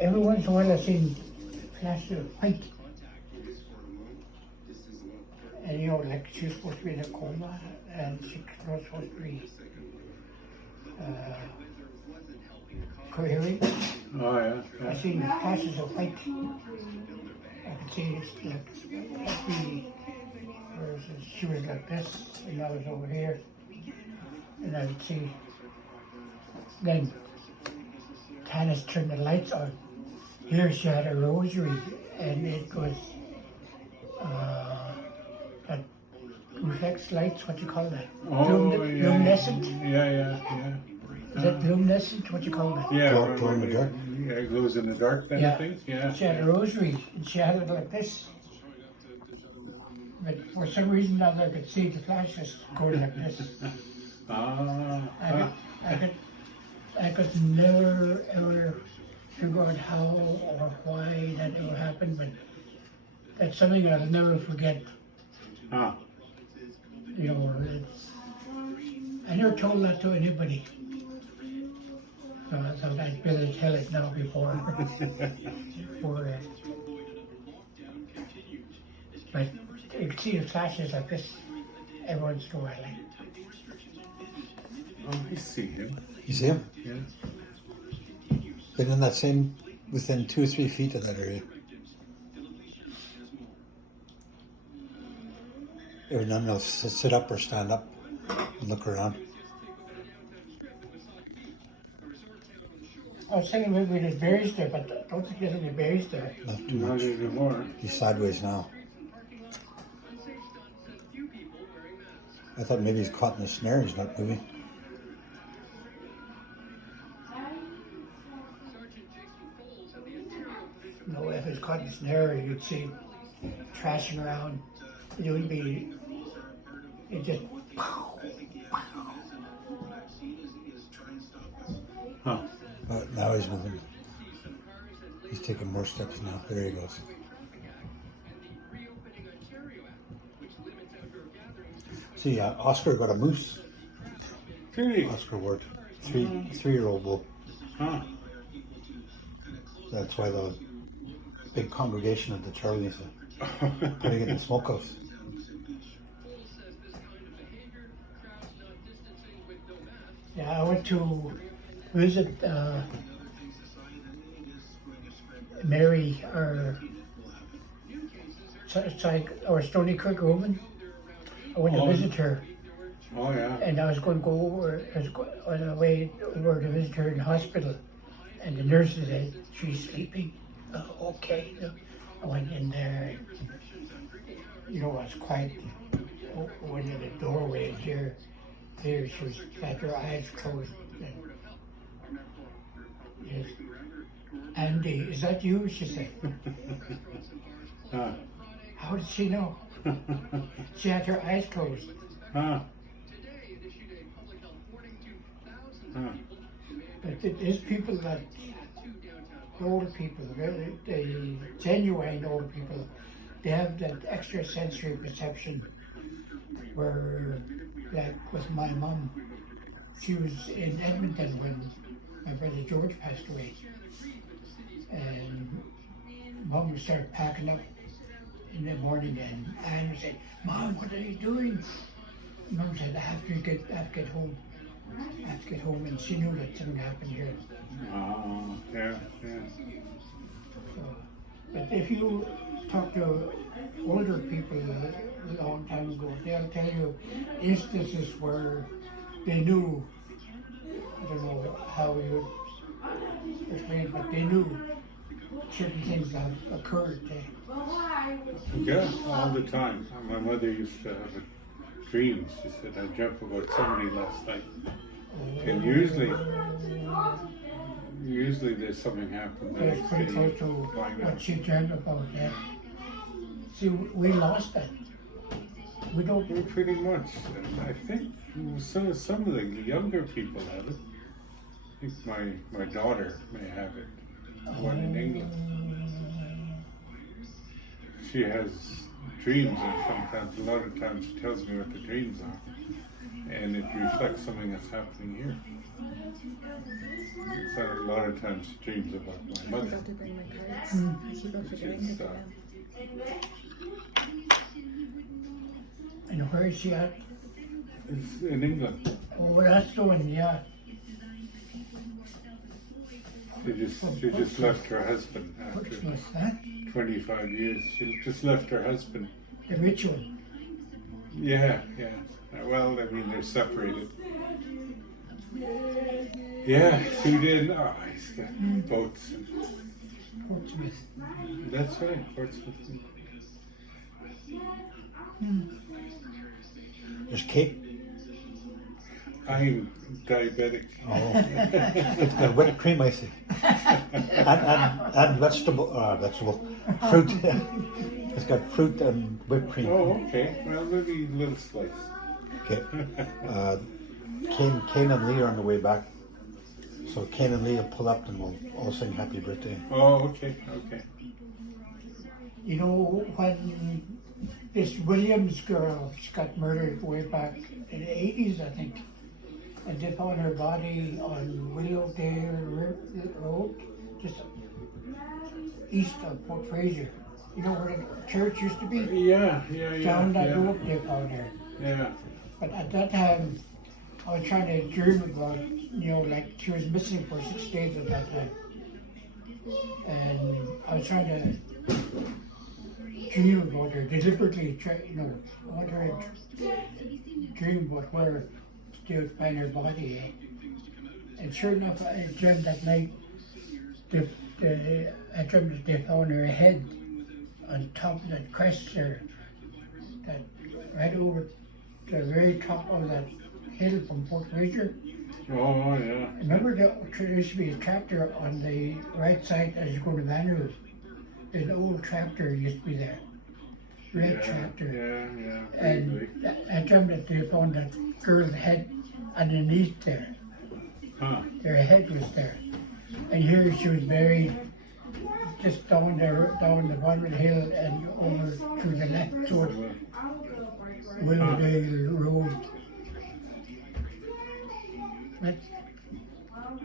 every once in a while I seen flashes of white. And you know, like she was supposed to be in a coma, and she was supposed to be coherent. Oh yeah. I seen flashes of white. I could see it's like me, whereas she was like this, and I was over here, and I would see. Then Tanis turned the lights on. Here she had a rosary, and it was that reflects lights. What you call that? Oh, yeah. Luminescent. Yeah. Is that luminescent? What you call that? Yeah. Glow in the dark. Yeah, it glows in the dark kind of thing. Yeah. She had a rosary, and she had it like this. But for some reason now I could see the flashes going like this. I could never ever figure out how or why that ever happened, but that's something I'll never forget. You know, I never told that to anybody. So I thought I'd better tell it now before. But you can see the flashes like this every once in a while. Oh, I see him. You see him? Yeah. Been in that same, within 2 or 3 feet of that area. Every now and then he'll sit up or stand up and look around. I was thinking maybe there's berries there, but I don't think there's any berries there. Not too Not much. anymore. He's sideways now. I thought maybe he's caught in the snare, he's not moving. No, if it's caught in the snare, you'd see trashing around. It would be, it just, Huh. But now he's moving. He's taking more steps now. There he goes. See, Oscar got a moose. Really? Oscar Ward, three-year-old bull. Huh. That's why the big congregation at the Charlies are putting it in the smokehouse. yeah, I went to visit Mary, or Stony Creek woman. I went to visit her, Oh yeah. and I was going to go over, on the way over to visit her in the hospital, and the nurse said, she's sleeping. Okay. I went in there, and, I was quiet. Went in the doorway, and there she was, had her eyes closed. And, yes. Andy, is that you? She said. Huh. How did she know? She had her eyes closed. Huh. Huh. But there's people that, the older people, the genuine older people, they have that extrasensory perception where, like with my mom, she was in Edmonton when my brother George passed away. And Mom would start packing up in the morning, and Anne would say, Mom, what are you doing? And Mom said, I have to get home. I have to get home, and she knew that something happened here. Oh, yeah. So, but if you talk to older people a long time ago, they'll tell you instances where they knew, I don't know how you explain it, but they knew certain things that occurred. Yeah, all the time. My mother used to have dreams. She said, I dreamt about somebody last night. And usually there's something happened there. It's pretty close to what she dreamt about. Yeah. See, we lost that. We don't. Well, pretty much. I think some of the younger people have it. I think my daughter may have it. One in England. She has dreams, and sometimes, a lot of times, she tells me what the dreams are. and it reflects something that's happening here. So a lot of times dreams about my I mother. forgot to bring my cards. I should go for Which the is, ring again. And where is she at? It's in England. Oh, that's the one, yeah. She just left her husband Which after was that? 25 years. She just left her husband. The rich one. Yeah. Well, I mean, they're separated. Yeah, Sweden. Oh, he's got boats. And, Portsmouth. that's right, Portsmouth. There's cake. I'm diabetic. Oh, it's got whipped cream, I see, and vegetable fruit. It's got fruit and whipped cream. Oh, okay. Well, maybe a little slice. Okay. Kane and Lee are on the way back, so Kane and Lee will pull up and we'll all sing happy birthday. Oh, okay. You know, when this Williams girl, she got murdered way back in the 80s, I think, and they found her body on Willowdale Road, just east of Port Fraser. You know where the church used to be? Yeah. Down that road they found her. Yeah. But at that time, I was trying to dream about, like she was missing for 6 days at that time. And I was trying to dream about her, deliberately I want her to dream about where they would find her body. And sure enough, I dreamed that night, I dreamed that they found her head on top of that crest there, that right over the very top of that hill from Port Fraser. Oh, yeah. Remember there used to be a tractor on the right side as you go to Vanderloo. There's an old tractor used to be there. Red tractor. Yeah. And I dreamt that they found that girl's head underneath there. Huh. Her head was there. And here she was buried just down the bottom of the hill and over to the left towards Willowdale Road.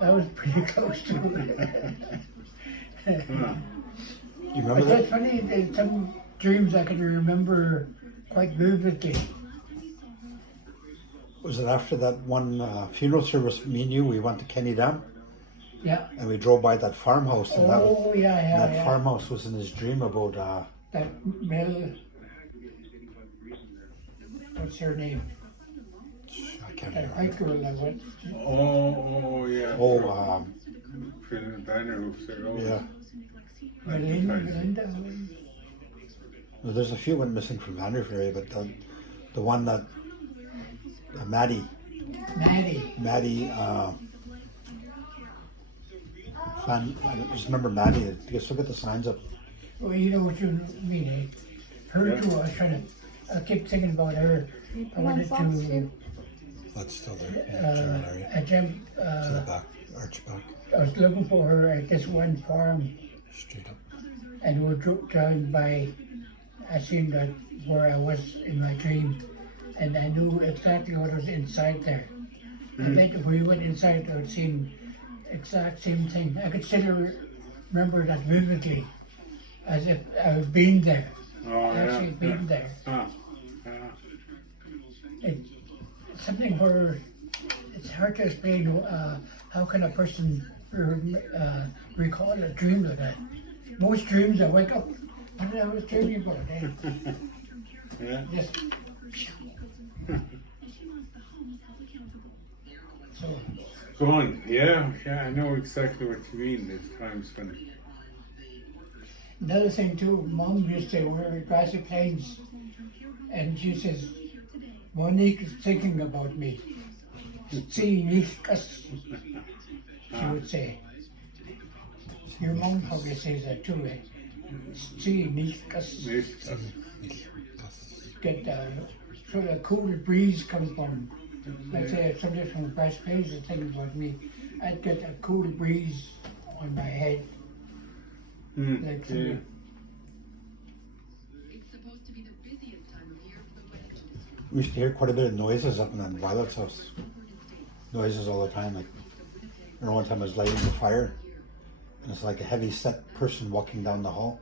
That was pretty close to it. Huh. You But remember that's that? funny, there's some dreams I can remember quite vividly. Was it after that one funeral service? Me and you, we went to Kenny Dam Yeah. and we drove by that farmhouse, and Oh, yeah. that farmhouse was in his dream about. That Mel, what's her name? I can't That remember. white girl that went. Oh, yeah. Oh, President Vanderhoof said, oh, yeah. Melinda. Well, there's a few went missing from Vanderbilt area, but the one that Maddie, I just remember Maddie. You just look at the signs up. Well, you know what you mean, eh? Her Yeah. too, I kept thinking about her. I wanted to, That's still there. Yeah, German area. I dreamt, To the back, arch back, I was looking for her at this one farm, straight up. and we drove down by, I seen that where I was in my dream, and I knew exactly what was inside there. I bet if we went inside, I would see exact same thing. I could still remember that vividly, as if I had been there. Oh, Actually yeah. been there. Huh. Yeah. It's something where it's hard to explain how can a person recall a dream like that. Most dreams I wake up, what did I was dreaming about? Yeah. Just so Go on. Yeah, I know exactly what you mean. There's times when. another thing too, Mom used to wear grassy plains, and she says, Monique is thinking about me. See, she would say. Your mom probably says that too, eh? See, get sort of cool breeze come from. Let's say if somebody from Grass Plains is thinking about me, I'd get a cool breeze on my head. Like Yeah. something. It's supposed to be the busiest time of year for the wedding industry. we used to hear quite a bit of noises up in Violet's house. Noises all the time. Like, I remember one time I was lighting the fire, and it's like a heavy set person walking down the hall.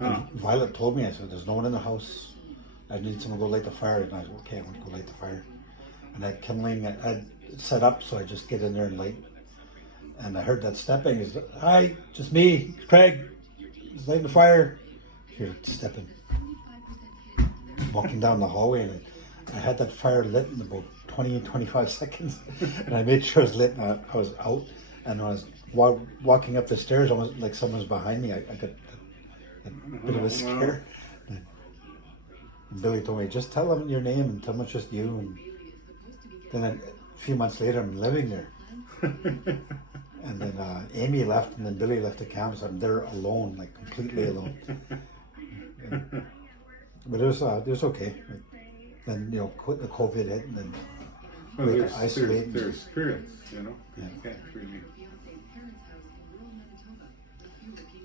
And Violet told me, I said, "There's no one in the house. I need someone to go light the fire." And I was okay, I want to go light the fire. And I kindling, I'd set up, so I just get in there and light. And I heard that stepping. Is "Hi, just me, Craig. Just lighting the fire." Hear it stepping, walking down the hallway, and I had that fire lit in about 20-25 seconds, and I made sure it was lit. And I was out, and when I was walking up the stairs, almost like someone was behind me. I got a bit of a scare. And Billy told me, "Just tell them your name and tell them it's just you." And then a few months later, I'm living there. And then Amy left, and then Billy left the campus. I'm there alone, like completely alone. But it was okay. Then the COVID hit, and then Well, we had to isolate. there's spirits, you know. Yeah. You can't really.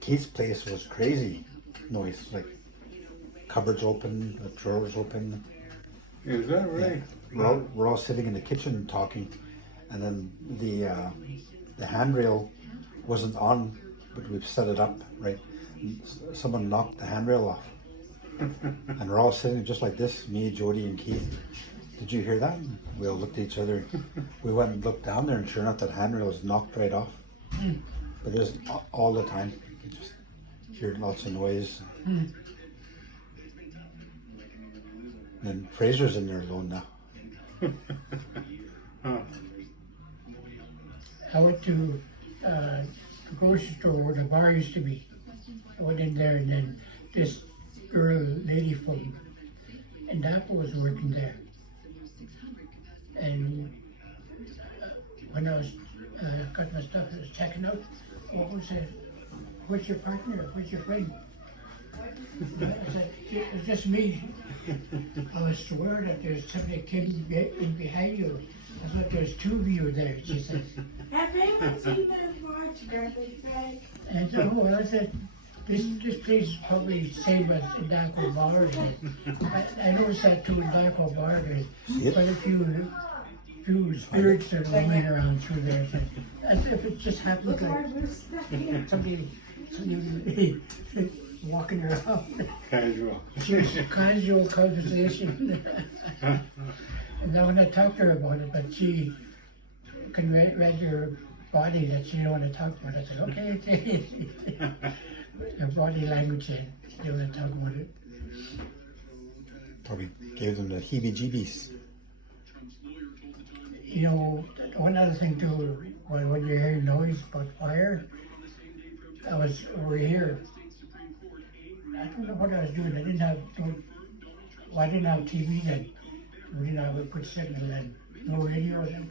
Keith's place was crazy noise, like cupboards open, the drawers open. Is that right? We're all sitting in the kitchen talking, and then the handrail wasn't on, but we've set it up right. And someone knocked the handrail off, and we're all sitting just like this, me, Jody, and Keith. "Did you hear that?" We all looked at each other. We went and looked down there, and sure enough, that handrail was knocked right off. But there's all the time. You just hear lots of noise. And Fraser's in there alone now. I went to the grocery store where the bar used to be. I went in there, and then this lady from Napa was working there. And when I was got my stuff, I was checking out. What was it? "Where's your partner? Where's your friend?" I said, "It's just me." "I swear that there's somebody came in behind you. I thought there's two of you there," she said. Have anyone seen the watch, garbage bag? And so I said, this place is probably the same as in Daco Bar. I noticed that too in Daco Bar. There's Yep. quite a few spirits that are roaming around through there. So, as if it just happened The like card was stuck in. somebody walking around. Casual. Just casual conversation. And then when I talked to her about it, but she can read her body that she don't want to talk about it. I said, okay. Her body language said she don't want to talk about it. Probably gave them the heebie-jeebies. You know, one other thing too, when you hear noise about fire, I was over here. I don't know what I was doing. I didn't have TV then. We didn't have a good signal then. No radio then.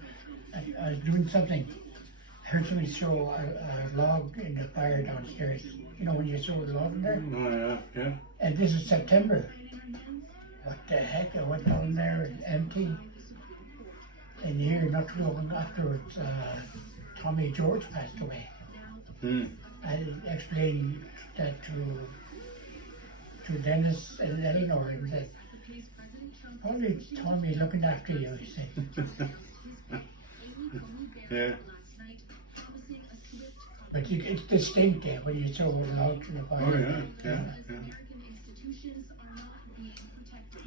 I was doing something. I heard somebody throw a log in the fire downstairs. You know when you throw a log in there? Oh, yeah. And this is September. What the heck? I went down there empty. And here, not too long afterwards, Tommy George passed away. I explained that to Dennis and Eleanor, and said, "Probably Tommy looking after you," he said. Yeah. But it's distinct when you throw it out in the fire. Oh, yeah.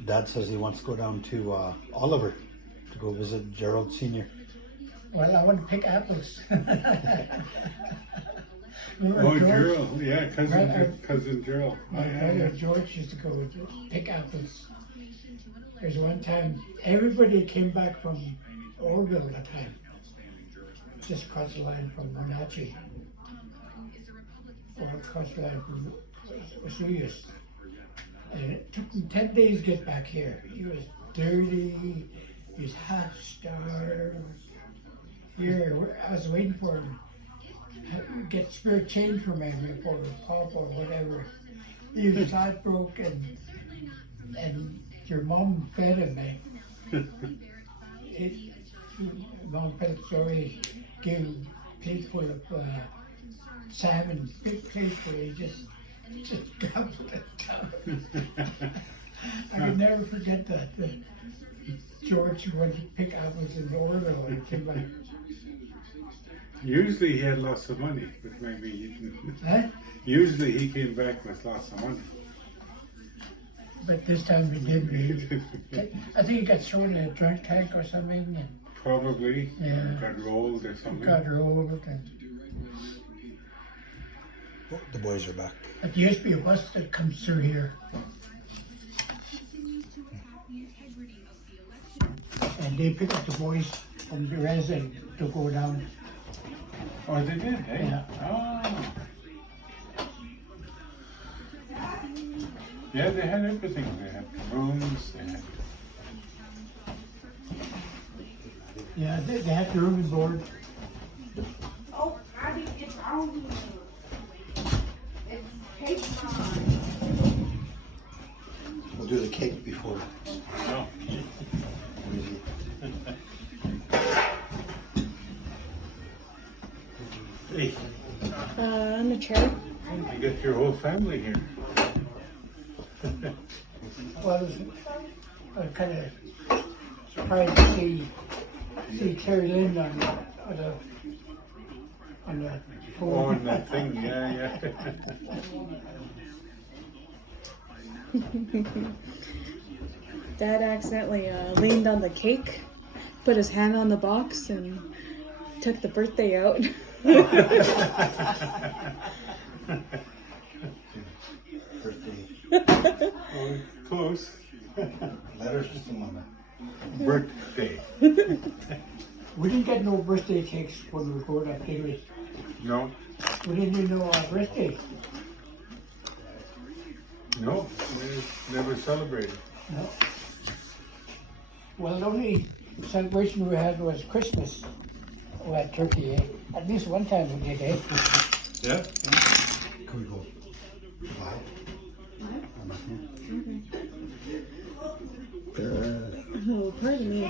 Dad says he wants to go down to Oliver to go visit Gerald Sr. Well, I want to pick apples. Oh, Gerald. Yeah, cousin Gerald. My brother George used to go to pick apples. There's one time, everybody came back from Orville that time, just across the line from Wenatchee, or across the line from Vesuvius. And it took him 10 days to get back here. He was dirty, he was half starved. Here, I was waiting for him. Get spirit change from him or pop or whatever. He was heartbroken, and your mom fed him. Mom fed him, so he gave him a plate full of salmon, big plate full. He just gobbled it down. I could never forget that. George went to pick apples in Orville and came back. Usually he had lots of money, but maybe he didn't. Huh? Usually he came back with lots of money. But this time he didn't. I think he got thrown in a drunk tank or something and Probably Yeah. got rolled or something. got rolled. And, Oh, the boys are back. but there used to be a bus that comes through here. And they pick up the boys from the resident to go down. Oh, they did, eh? Yeah. Oh. Yeah, they had everything. They had rooms, they had... Yeah, they had the room and board. Oh, I didn't get on. It's cake time. We'll do the cake before. No. Hey, On the chair. you got your whole family here. Well, I was kind of surprised to see Terry Lynn on the Oh, phone. and that thing, yeah. Dad accidentally leaned on the cake, put his hand on the box, and took the birthday out. Birthday. Oh, close. Letters to the mama. Birthday. We didn't get no birthday cakes when we were growing up, did we? No, We didn't even know our birthday. no, never celebrated. No. Well, the only celebration we had was Christmas. We had turkey, eh? At least one time we did, eh? Yeah? Can we go buy? I'm not here. Oh, pardon me.